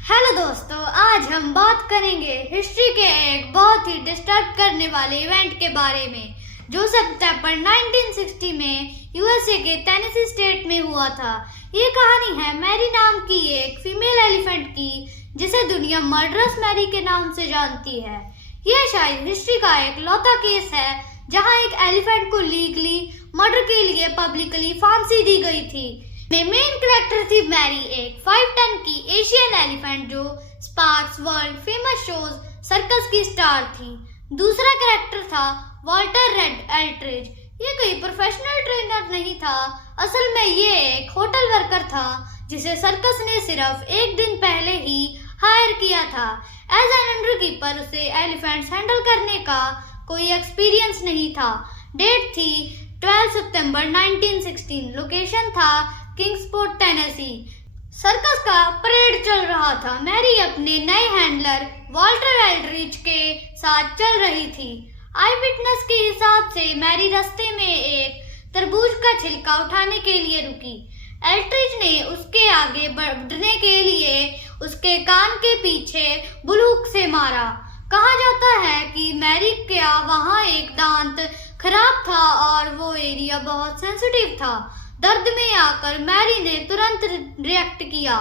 Hello दोस्तों, आज हम बात करेंगे हिस्ट्री के एक बहुत ही डिस्टर्ब करने वाले इवेंट के बारे में जो सितंबर 1960 में यूएसए के टेनेसी स्टेट में हुआ था। ये कहानी है मैरी नाम की एक फीमेल एलिफेंट की जिसे दुनिया मर्डरस मैरी के नाम से जानती है। यह शायद हिस्ट्री का एक लौता केस है जहां एक एलिफेंट को लीगली मर्डर के लिए पब्लिकली फांसी दी गई थी। मेन कैरेक्टर थी मैरी, एक 5 टन की एशियन एलिफेंट जो sparks world famous shows circus की स्टार थी। दूसरा कैरेक्टर था वॉल्टर रेड एल्ट्रिज। ये कोई प्रोफेशनल ट्रेनर नहीं था, असल में ये एक होटल वर्कर था जिसे सर्कस ने सिर्फ एक दिन पहले ही हायर किया था। एज एन अंडर कीपर उसे एलिफेंट्स हैंडल करने का कोई एक्सपीरियंस नहीं था। डेट थी 12 सितंबर 1916। लोकेशन था किंग्सपोर्ट टेनेसी। सर्कस का परेड चल रहा था। मैरी अपने नए हैंडलर वॉल्टर एल्ड्रिच के साथ चल रही थी। आई विटनेस के हिसाब से मैरी रास्ते में एक तरबूज का छिलका उठाने के लिए रुकी। एल्ड्रिच ने उसके आगे बढ़ने के लिए उसके कान के पीछे बंदूक से मारा। कहा जाता है कि मैरी का वहां एक दांत खराब था और वो एरिया बहुत सेंसिटिव था। दर्द में आकर मैरी ने तुरंत रिएक्ट किया।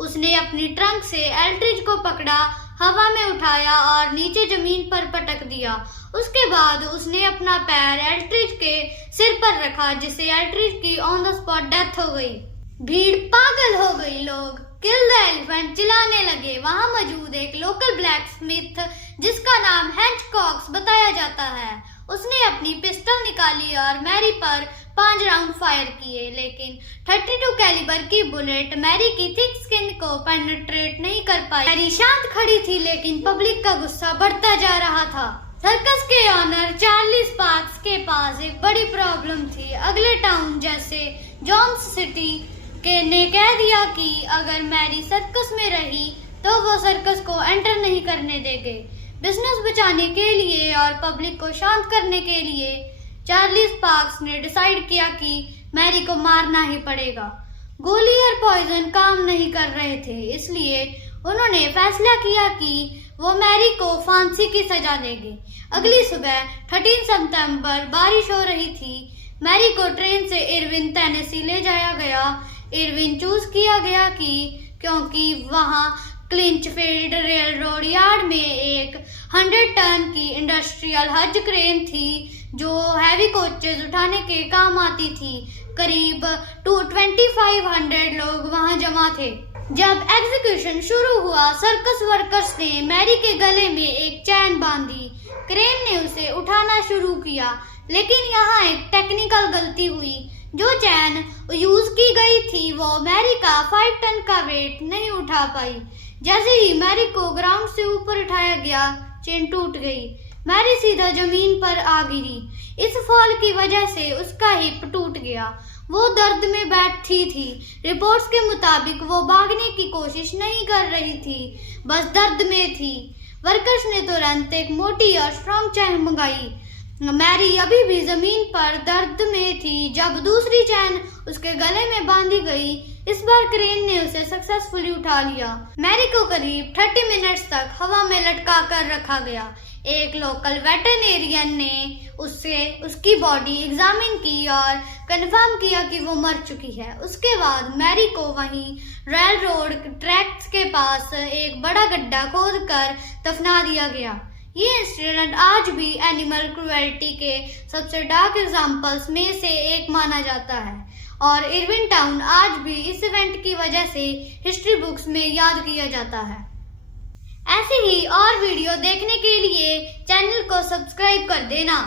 उसने अपनी ट्रंक से एल्ड्रिच को पकड़ा, हवा में उठाया और नीचे जमीन पर पटक दिया। उसके बाद उसने अपना पैर एल्ड्रिच के सिर पर रखा जिससे एल्ड्रिच की ऑन द स्पॉट डेथ हो गई। भीड़ पागल हो गई, लोग किल द एलिफेंट चिल्लाने लगे। वहां मौजूद एक लोकल ब्लैक स्मिथ जिसका नाम हैंचकॉक्स बताया जाता है, उसने अपनी पिस्टल निकाली और मैरी पर 5 राउंड फायर किए, लेकिन 32 कैलिबर की बुलेट मैरी की थिक स्किन को पेनिट्रेट नहीं कर पाई। मैरी शांत खड़ी थी लेकिन पब्लिक का गुस्सा बढ़ता जा रहा था। सर्कस के ऑनर चार्ली स्पार्क्स के पास एक बड़ी प्रॉब्लम थी। अगले टाउन जैसे जॉन्स सिटी के ने कह दिया कि अगर मैरी सर्कस में रही तो वो सर्कस को एंटर नहीं करने देंगे। बिजनेस बचाने के लिए और पब्लिक को शांत करने के लिए चार्ली स्पार्क्स ने डिसाइड किया कि मैरी को मारना ही पड़ेगा। गोली और पॉइजन काम नहीं कर रहे थे, इसलिए उन्होंने फैसला किया कि वो मैरी को फांसी की सजा देंगे। अगली सुबह 13 सितंबर बारिश हो रही थी। मैरी को ट्रेन से इरविन टेनेसी ले जाया गया। इरविन चूज किया गया क्योंकि वहां क्लिंचफील्ड रेलरोड यार्ड में एक 100 टन की इंडस्ट्रियल हज क्रेन थी जो हैवी कोचेज उठाने के काम आती थी। करीब 2500 लोग वहां जमा थे। जब एग्जीक्यूशन शुरू हुआ, सर्कस वर्कर्स ने मैरी के गले में एक चैन बांधी। क्रेन ने उसे उठाना शुरू किया, लेकिन यहाँ एक टेक्निकल गलती हुई। जो चैन यूज की गई थी वो मैरी का 5 टन का वेट नहीं उठा पाई। जैसे ही मैरी को ग्राउंड से ऊपर उठाया गया, चेन टूट गई। मैरी सीधा जमीन पर आ गिरी। इस फॉल की वजह से उसका हिप टूट गया। वो दर्द में बैठी थी। रिपोर्ट्स के मुताबिक वो भागने की कोशिश नहीं कर रही थी, बस दर्द में थी। वर्कर्स ने तुरंत एक मोटी और स्ट्रॉन्ग चैन मंगाई। मैरी अभी भी जमीन पर दर्द में थी जब दूसरी चैन उसके गले में बांधी गई। इस बार क्रेन ने उसे सक्सेसफुली उठा लिया। मैरी को करीब 30 मिनट्स तक हवा में लटका कर रखा गया। एक लोकल वेटरनेरियन ने उसकी बॉडी एग्जामिन की और कंफर्म किया कि वो मर चुकी है। उसके बाद मैरी को वहीं रेल रोड ट्रैक्स के पास एक बड़ा गड्ढा खोदकर दफना दिया गया। ये इंसिडेंट आज भी एनिमल क्रुएल्टी के सबसे डार्क एग्जाम्पल्स में से एक माना जाता है और इरविन टाउन आज भी इस इवेंट की वजह से हिस्ट्री बुक्स में याद किया जाता है। ऐसे ही और वीडियो देखने के लिए चैनल को सब्सक्राइब कर देना।